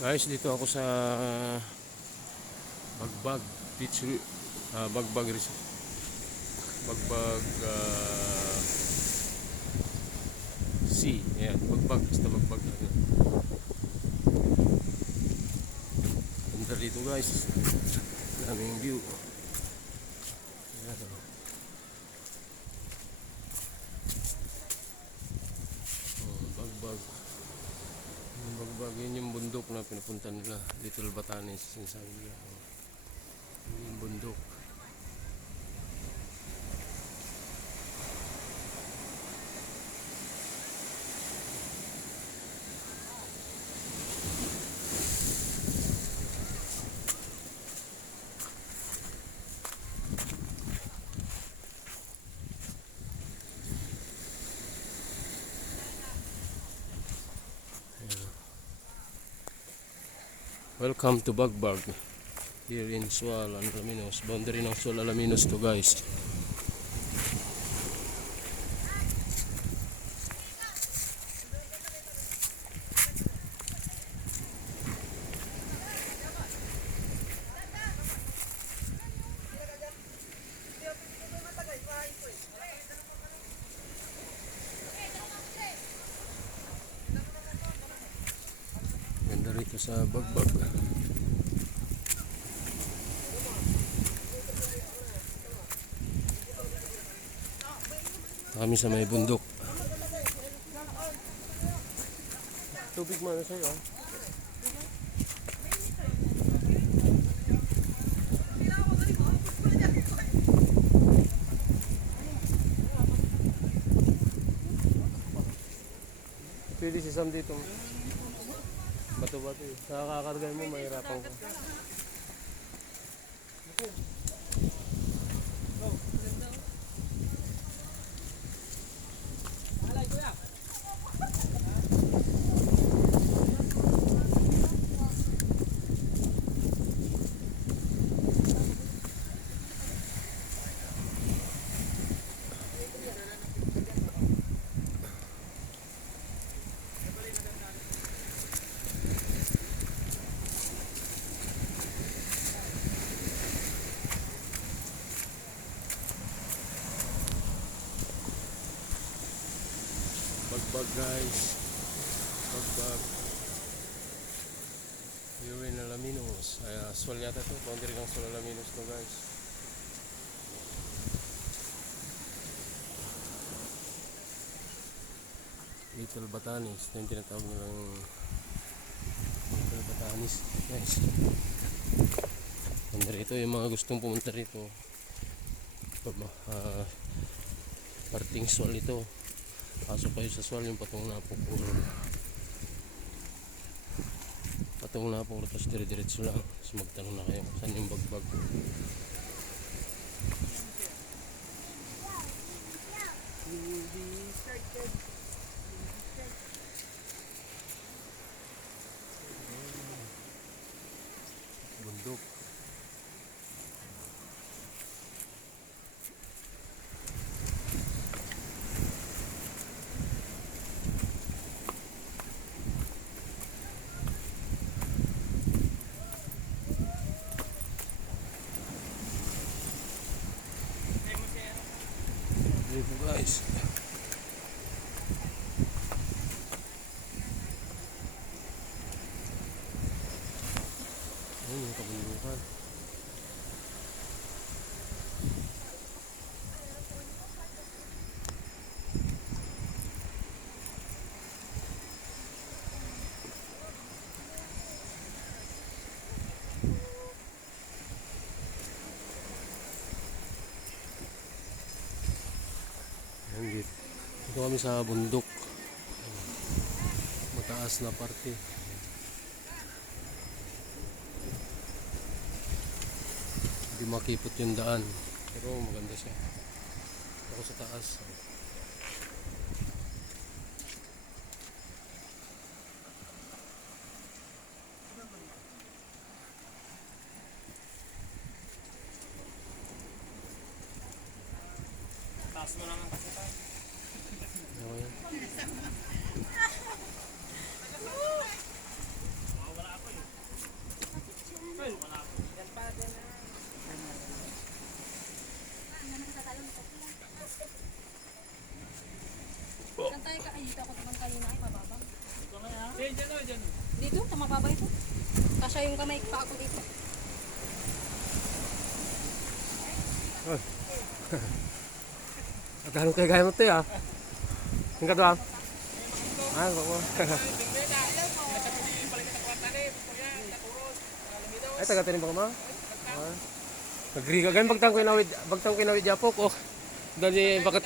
Guys, dito ako sa Bagbag Beach, Bagbag Resort. Bagbag Sea. Ayan, Bagbag, basta Bagbag. Ganda dito guys. Daming view. Ayan, Bagbag. Yung Bagbag, yun yung bundok na pinupunta nila. Little Batanes, sinasabi nila. Yung bundok. Welcome to Bagbag. Here in Sual, Alaminos. Boundary ng Sual, Alaminos to guys. Ganda rito sa Bagbag. Kami sa may bundok. Tubig mana sa'yo ah. Pwede si Sam dito. Bato-bato eh. Nakakakargan mo, mahirapan ka. Bagbag guys. Bagbag. Here in Alaminos. Sual yata to. Boundary ng Sual, Alaminos to guys. Little Batanes. Ito yung tinatawag nilang Little Batanes guys. Boundary ito yung mga gustong pumunta rito. Parting Sual ito. Pasok kayo sa Sual, yung patong napong tapos dire-diretso lang. So magtanong na kayo kung saan yung Bagbag. Bundok. Dito guys. Ayun yung kabundukan. Dito kami sa bundok. Mataas na parte. Hindi makipot yung daan. Pero maganda siya. Ako sa taas. Taas mo naman kasi tayo. Okay. Wala ako eh. dyan o, dyan. Dito, mababa ito. Kasya yung kamay pa ako dito. At hanong kayo gaya mo ito ah. Tingkat ba? Ah, bako. Ay, taga-tinim ba ka ma? Ah. Nagri ka ganyan bagtang ko inawid yapok. Oh. Dali, bakit?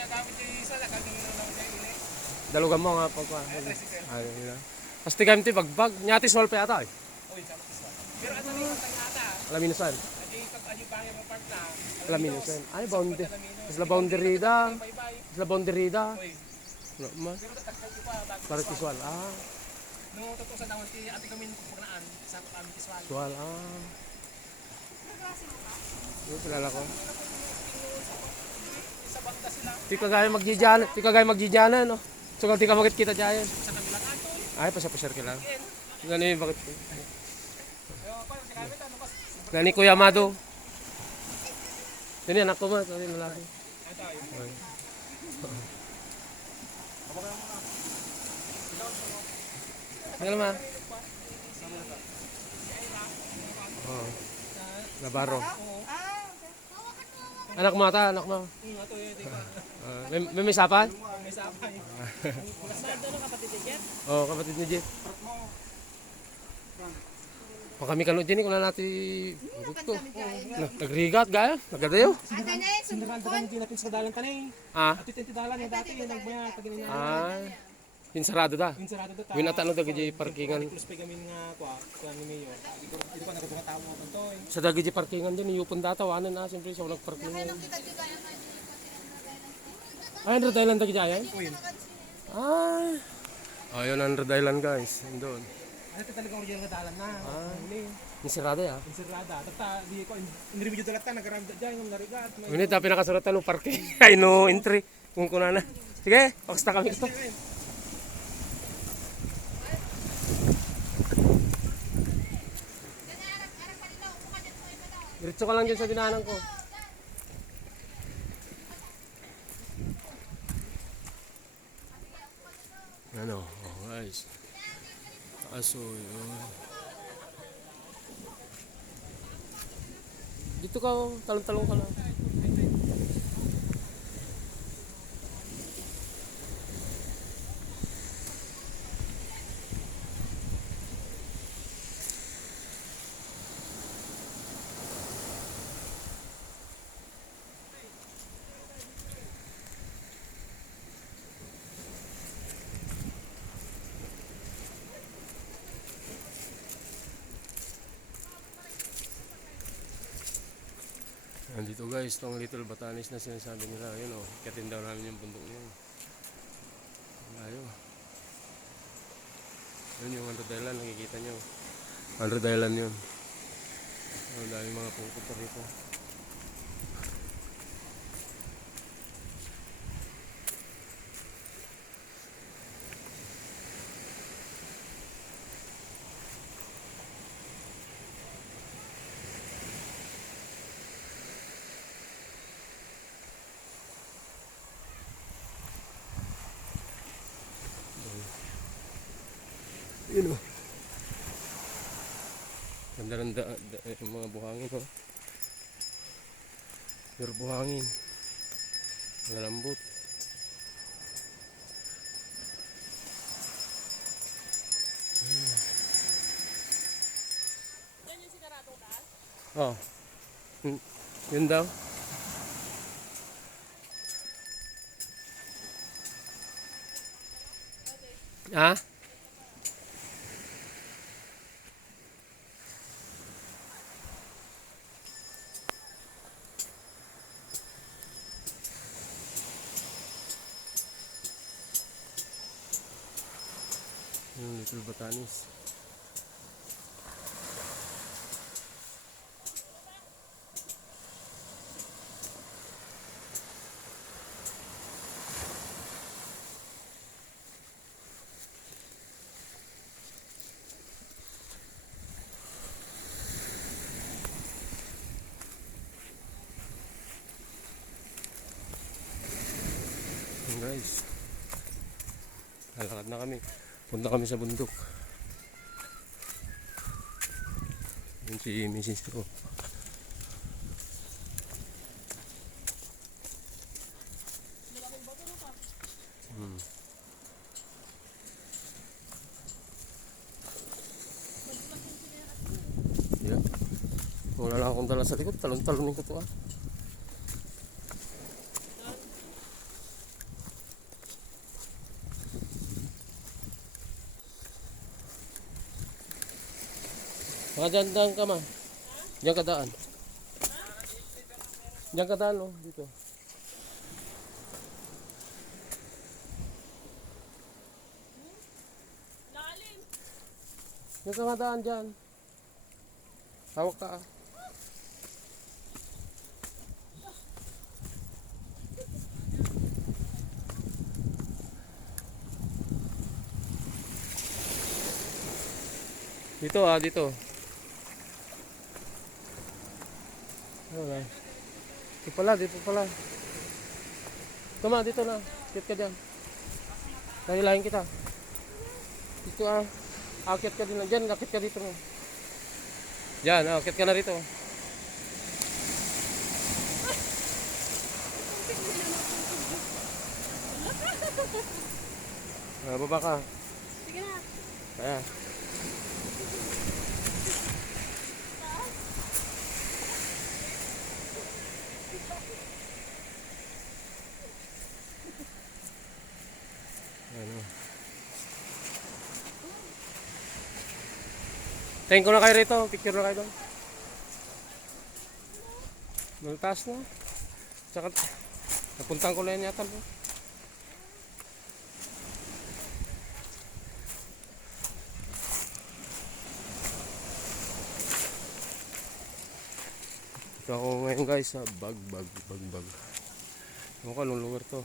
Dalugan mo nga pagka. Ay, yun. Pasti kami ito bagbag. Nyati swal pa yata eh. Pero ano rin ang tangata? Alaminusan. Adi pangin mo part na. Alaminusan. Ay, boundary. Isla boundary da. Isla boundary da. No, ma. Pero tatakal ko pa bago. Parang kiswal. Ah, Nung totoo sa dawan, ati kami pupunaan sa kami kiswal. kiswal. Ah. Yung kilala ko. Sa banda sila. Ti kagaya magjijana, no? So, kung di ka makikita dyan. Sa kabilang ato. Ay, pasapasar ka lang. Gano'n yung bakit? Pero pa sa gamit ano pas. Gani Kuya Amado. Yan anak ko ma. Ito yung lalaki. Ito ayun. Ay. Tingnan ma. Oh. Nabarro. Anak mo ata, anak mo. Ato yun, di ba? May sapan? May sapay. Bado na kapatid ni Jeff. Oo, kapatid ni Jeff. Pag kami kanod din, kung na natin ko. Nagrigat, gaya. Nagadayo. Sindaran din natin sa dalan tanay. Ah, At ito dalan yung dati yung nagbaya pag ganyan. ah. Pinsarado da. Yung sarado dito. Win ata no dagi parkingan. Plus pa kami nga kuha ni Mayor. Dito pa nagtunga tao mo to. Sa dagi parkingan din yung punda tawanan na siyempre siya walang parkingan. Ay, Andrew Island dagi jayan? Ay. Ayun Andrew Island guys. Doon. Ano talaga original nga dalan na. Huli. Nisirado ya. Yung sarada. Tata di ko in-review dalat ta nagaramda diyan yung narigat. Ngunit tapi nakasuratan no parking. Ay no entry. Kung kuna na. Sige, paksta kami ito. Diretso ka lang dyan sa dinanan ko. Ano? Oh guys. Aso yun. Dito ka, oh. Talong-talong ka lang. Nandito guys, itong Little Batanes na sinasabi nila, yun o, katin daw namin yung bundok niyo. Layo. Yun yung Andrew Island, nakikita nyo. Andrew Island yun. Ang daming mga pupunta rito. Yun o. Ganda ng yung mga buhangin o. Pure buhangin. Malambot. Yan yung sinaradong daan. Oh. Yun daw. Ha? Yung Little Batanes. Guys, lalakad na kami. Punta kami sa bundok. Yun si Mrs. ko. Hmm. Yeah. Wala lang akong dala sa likod. Talon-talonin ko to ah. Mga daan ka ma. Diyan ka daan. Diyan ka daan oh. Dito. Diyan ka nga daan dyan. Hawak ka ah. Dito ah, dito. Wala. Dito pala, dito pala. Tama, dito na. Akit ka dyan. Nahilahin kita. Dito ah. Akit ka din lang dyan. Akit ka dito. Dyan, akit ka na rito. Baba ka. Sige na. Kaya. Ano. Tingin ko na kayo rito. Picture na kayo doon. Maltaas na. Tsaka napuntahan ko na yan yata. Ito ako ngayon guys sa bag. Ano ka, anong lugar to?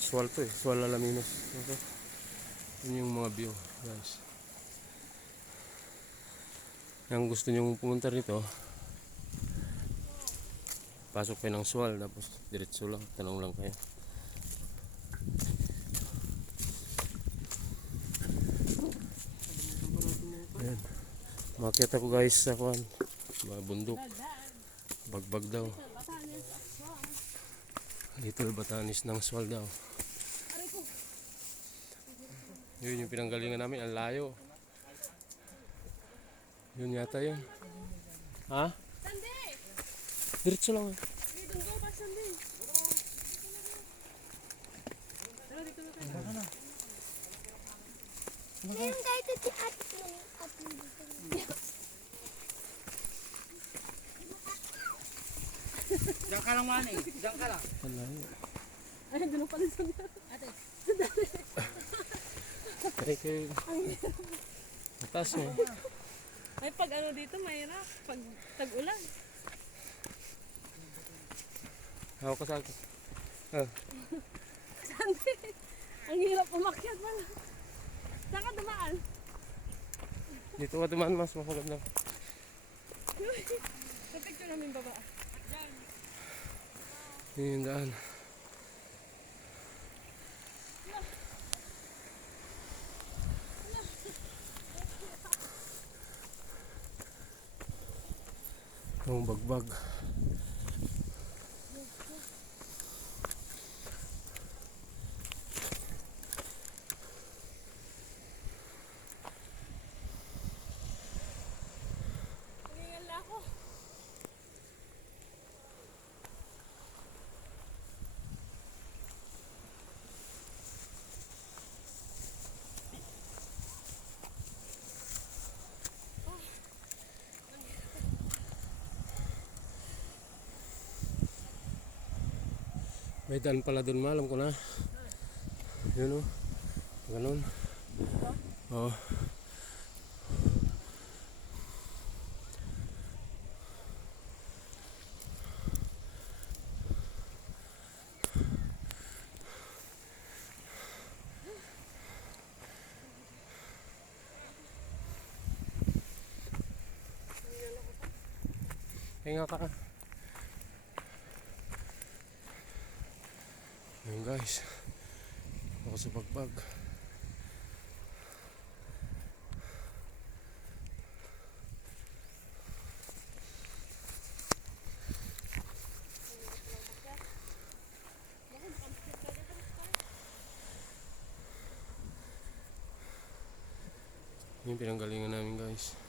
Swal to eh. Swal Alaminos. Okay. Yun yung mga view guys. Yang gusto nyo pumunta rito, pasok kayo ng Swal tapos diretso lang, tanong lang kayo. Ayan. Makita ko guys sa kuwan, mga bundok. Bagbag daw. Little Batanes ng Swal daw. Yun yung pinanggalingan namin, ang layo. Yun yata yun. Ha? Diretso lang. Ngayon kahit ito at Diyan ka lang man eh. Diyan ka lang. Ang layo. Ay, doon pala sa ate. Ay kayo. Mataas mo. Ay, pag ano dito, mahirap. Pag tag-ulan. Hawak ka sa akin. Sandi. Ang hirap umakyat pala. Saan ka dumaan? Dito ka dumaan mas maganda. Sa picture namin baba. Yun yung daan. Yung bagbag. Nangingal ako. May daan pala doon, alam ko na. Yun o. Ganon. Oo. Hinga ka. Ayun guys. Ako sa bagbag. Yung pinanggalingan namin guys.